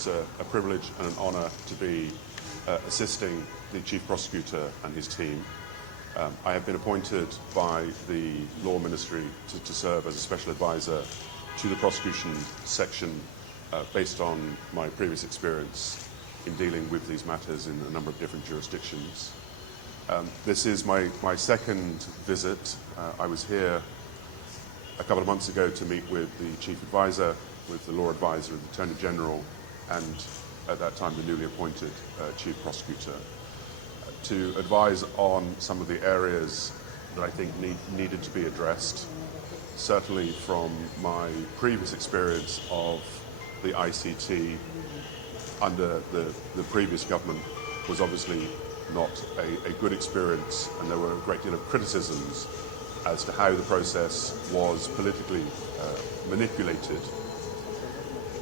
it's a privilege and an honour to be assisting the Chief Prosecutor and his team. I have been appointed by the Law Ministry to serve as a Special Advisor to the Prosecution Section based on my previous experience in dealing with these matters in a number of different jurisdictions. This is my second visit. I was here a couple of months ago to meet with the Chief Advisor, with the Law Advisor of the Attorney General, and at that time the newly appointed Chief Prosecutor, to advise on some of the areas that I think needed to be addressed. Certainly from my previous experience of the ICT under the previous government was obviously not a good experience, and there were a great deal of criticisms as to how the process was politically manipulated.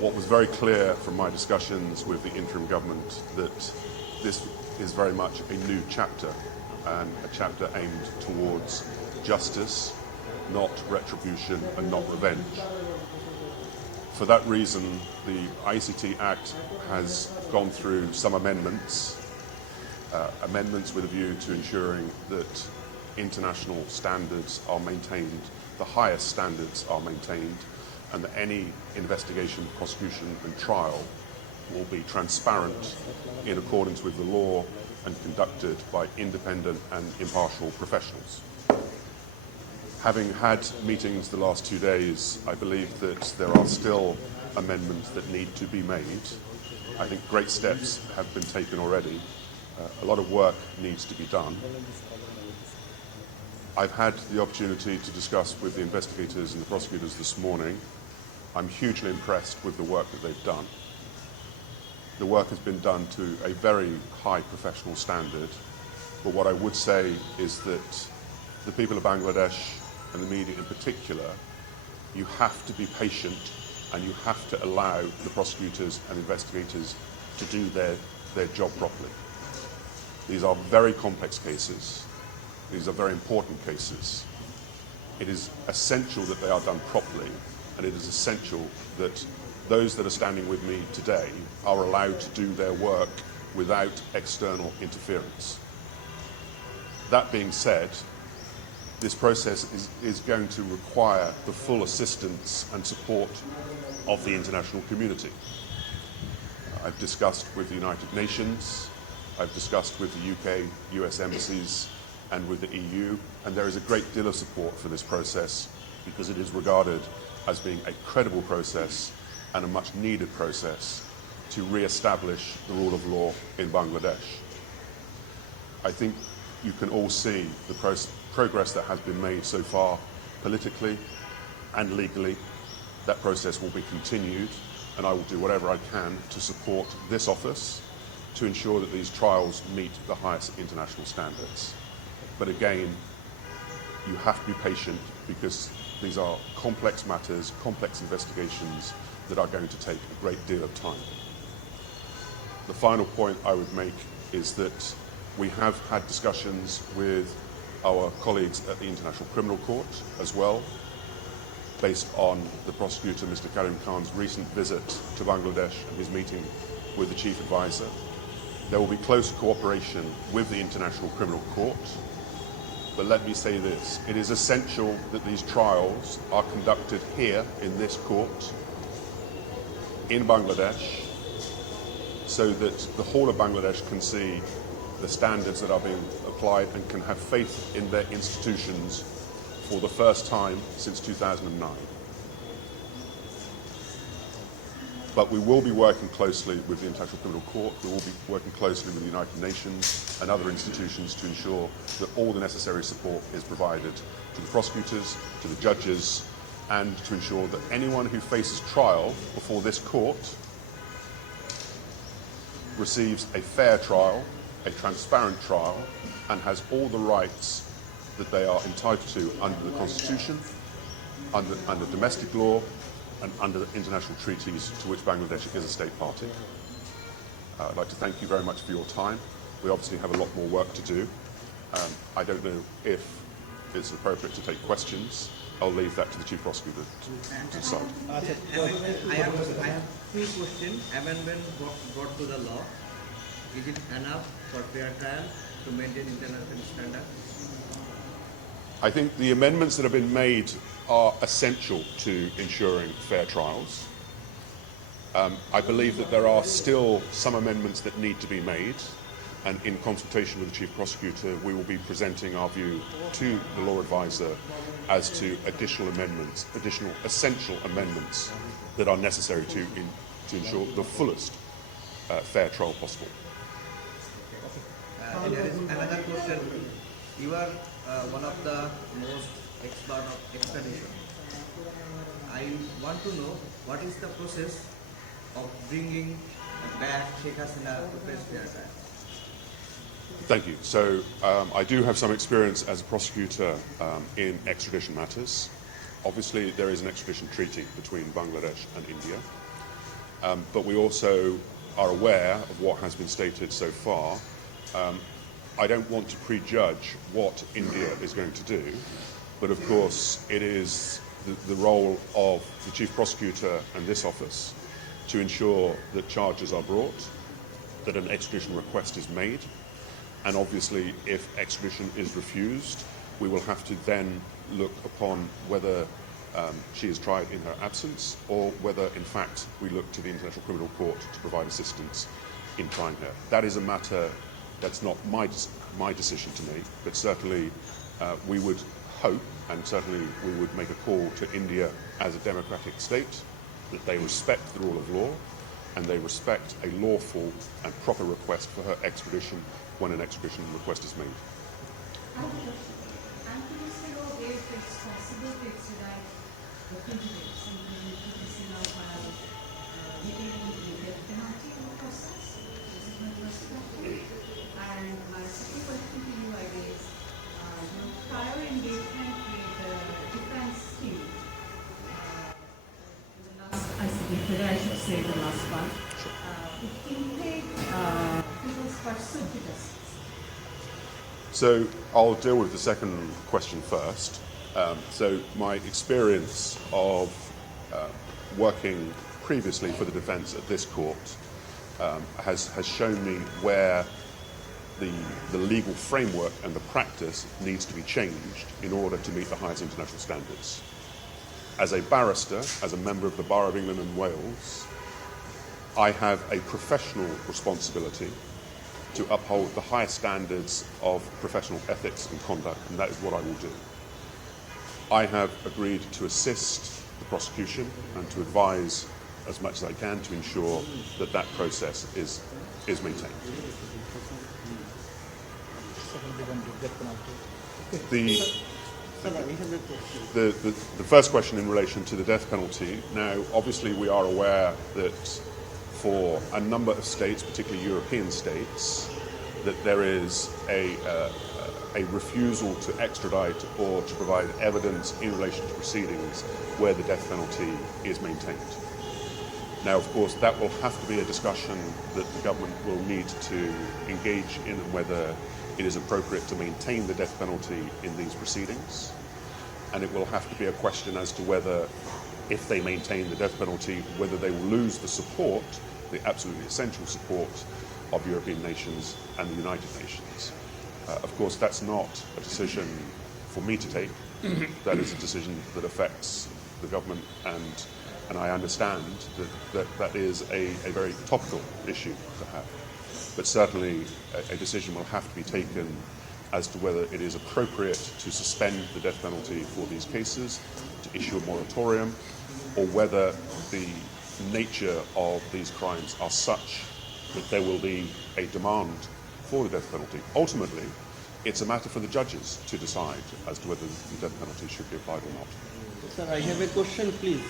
What was very clear from my discussions with the interim government that this is very much a new chapter, and a chapter aimed towards justice, not retribution and not revenge. For that reason, the ICT Act has gone through some amendments with a view to ensuring that international standards are maintained, the highest standards are maintained, and that any investigation, prosecution and trial will be transparent in accordance with the law and conducted by independent and impartial professionals. Having had meetings the last 2 days, I believe that there are still amendments that need to be made. I think great steps have been taken already. A lot of work needs to be done. I've had the opportunity to discuss with the investigators and the prosecutors this morning. I'm hugely impressed with the work that they've done. The work has been done to a very high professional standard, but what I would say is that the people of Bangladesh, and the media in particular, you have to be patient and you have to allow the prosecutors and investigators to do their job properly. These are very complex cases. These are very important cases. It is essential that they are done properly, and it is essential that those that are standing with me today are allowed to do their work without external interference. That being said, this process is going to require the full assistance and support of the international community. I've discussed with the United Nations, I've discussed with the UK, US embassies and with the EU, and there is a great deal of support for this process because it is regarded as being a credible process and a much needed process to re-establish the rule of law in Bangladesh. I think you can all see the progress that has been made so far politically and legally. That process will be continued, and I will do whatever I can to support this office to ensure that these trials meet the highest international standards. But again, you have to be patient because these are complex matters, complex investigations that are going to take a great deal of time. The final point I would make is that we have had discussions with our colleagues at the International Criminal Court as well, based on the prosecutor, Mr. Karim Khan's recent visit to Bangladesh and his meeting with the Chief Advisor. There will be close cooperation with the International Criminal Court, but let me say this, it is essential that these trials are conducted here in this court, in Bangladesh, so that the whole of Bangladesh can see the standards that are being applied and can have faith in their institutions for the first time since 2009. But we will be working closely with the International Criminal Court, we will be working closely with the United Nations and other institutions to ensure that all the necessary support is provided to the prosecutors, to the judges, and to ensure that anyone who faces trial before this court receives a fair trial, a transparent trial, and has all the rights that they are entitled to under the Constitution, under domestic law, and under the international treaties to which Bangladesh is a state party. I'd like to thank you very much for your time. We obviously have a lot more work to do. I don't know if it's appropriate to take questions, I'll leave that to the Chief Prosecutor to decide. I have two questions. Amendment brought to the law. Is it enough for fair trial to maintain international standards? I think the amendments that have been made are essential to ensuring fair trials. I believe that there are still some amendments that need to be made, and in consultation with the Chief Prosecutor, we will be presenting our view to the law advisor as to additional amendments, additional essential amendments that are necessary to ensure the fullest fair trial possible. And there is another question. You are one of the most expert of extradition. I want to know what is the process of bringing back Sheikh Hasina to face fair trial. Thank you. So I do have some experience as a prosecutor in extradition matters. Obviously, there is an extradition treaty between Bangladesh and India, but we also are aware of what has been stated so far. I don't want to prejudge what India is going to do, but of course it is the role of the Chief Prosecutor and this office to ensure that charges are brought, that an extradition request is made, and obviously if extradition is refused, we will have to then look upon whether she is tried in her absence or whether in fact we look to the International Criminal Court to provide assistance in trying her. That is a matter that's not my decision to make, but certainly we would hope, and certainly we would make a call to India as a democratic state, that they respect the rule of law and they respect a lawful and proper request for her extradition when an extradition request is made. I should say the last one. It impaired people's pursuit to justice. So I'll deal with the second question first. So my experience of working previously for the defence at this court has shown me where the legal framework and the practice needs to be changed in order to meet the highest international standards. As a barrister, as a member of the Bar of England and Wales, I have a professional responsibility to uphold the highest standards of professional ethics and conduct, and that is what I will do. I have agreed to assist the prosecution and to advise as much as I can to ensure that that process is maintained. The first question in relation to the death penalty. Now, obviously, we are aware that for a number of states, particularly European states, that there is a refusal to extradite or to provide evidence in relation to proceedings where the death penalty is maintained. Now, of course, that will have to be a discussion that the government will need to engage in, whether it is appropriate to maintain the death penalty in these proceedings. And it will have to be a question as to whether, if they maintain the death penalty, whether they will lose the support, the absolutely essential support of European nations and the United Nations. Of course, that's not a decision for me to take. That is a decision that affects the government, and I understand that is a very topical issue to have. But certainly a decision will have to be taken as to whether it is appropriate to suspend the death penalty for these cases, to issue a moratorium, or whether the nature of these crimes are such that there will be a demand for the death penalty. Ultimately, it's a matter for the judges to decide as to whether the death penalty should be applied or not. Sir, I have a question, please.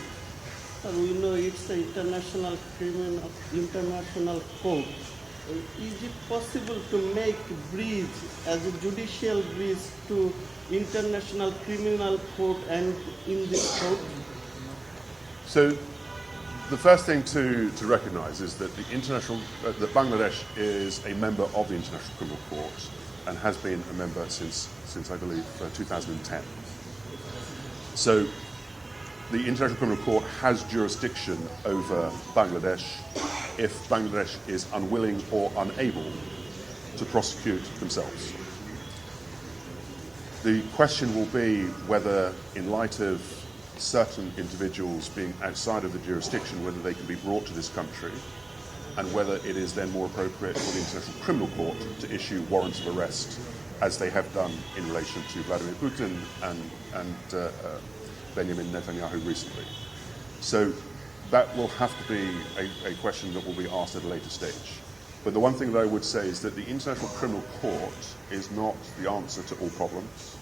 Sir, we know it's the international court. Is it possible to make bridge as a judicial bridge to international criminal court and in this court? So the first thing to recognise is that that Bangladesh is a member of the International Criminal Court and has been a member since I believe 2010. So the International Criminal Court has jurisdiction over Bangladesh if Bangladesh is unwilling or unable to prosecute themselves. The question will be whether, in light of certain individuals being outside of the jurisdiction, whether they can be brought to this country, and whether it is then more appropriate for the International Criminal Court to issue warrants of arrest, as they have done in relation to Vladimir Putin and Benjamin Netanyahu recently. So that will have to be a question that will be asked at a later stage. But the one thing that I would say is that the International Criminal Court is not the answer to all problems.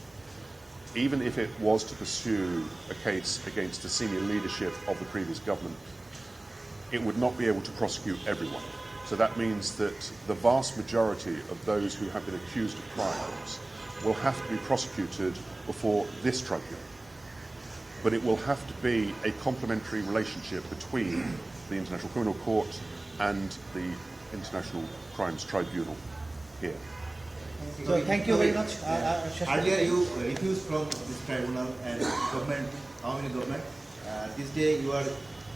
Even if it was to pursue a case against the senior leadership of the previous government, it would not be able to prosecute everyone. So that means that the vast majority of those who have been accused of crimes will have to be prosecuted before this tribunal. But it will have to be a complementary relationship between the International Criminal Court and the International Crimes Tribunal here. So thank you very much. Earlier you refused from this tribunal and government, how many government? This day you are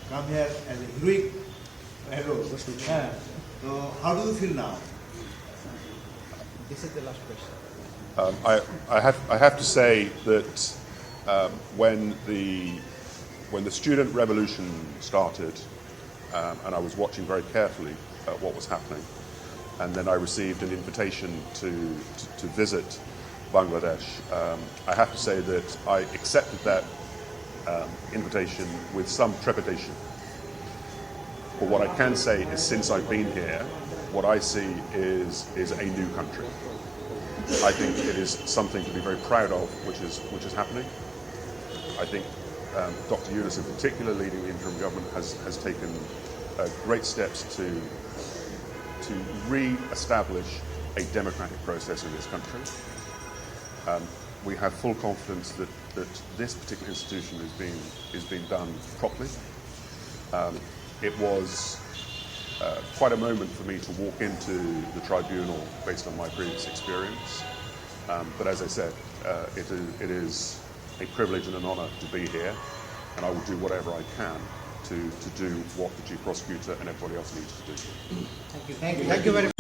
come here as a heroic hero. So how do you feel now? This is the last question. I have to say that when the student revolution started, and I was watching very carefully what was happening, and then I received an invitation to visit Bangladesh. I have to say that I accepted that invitation with some trepidation. But what I can say is, since I've been here, what I see is a new country. I think it is something to be very proud of, which is happening. I think Dr. Yunus, in particular, leading the interim government, has taken great steps to re-establish a democratic process in this country. We have full confidence that this particular institution is being done properly. It was quite a moment for me to walk into the tribunal based on my previous experience. But as I said, it is a privilege and an honour to be here, and I will do whatever I can to do what the Chief Prosecutor and everybody else needs to do. Thank you very much.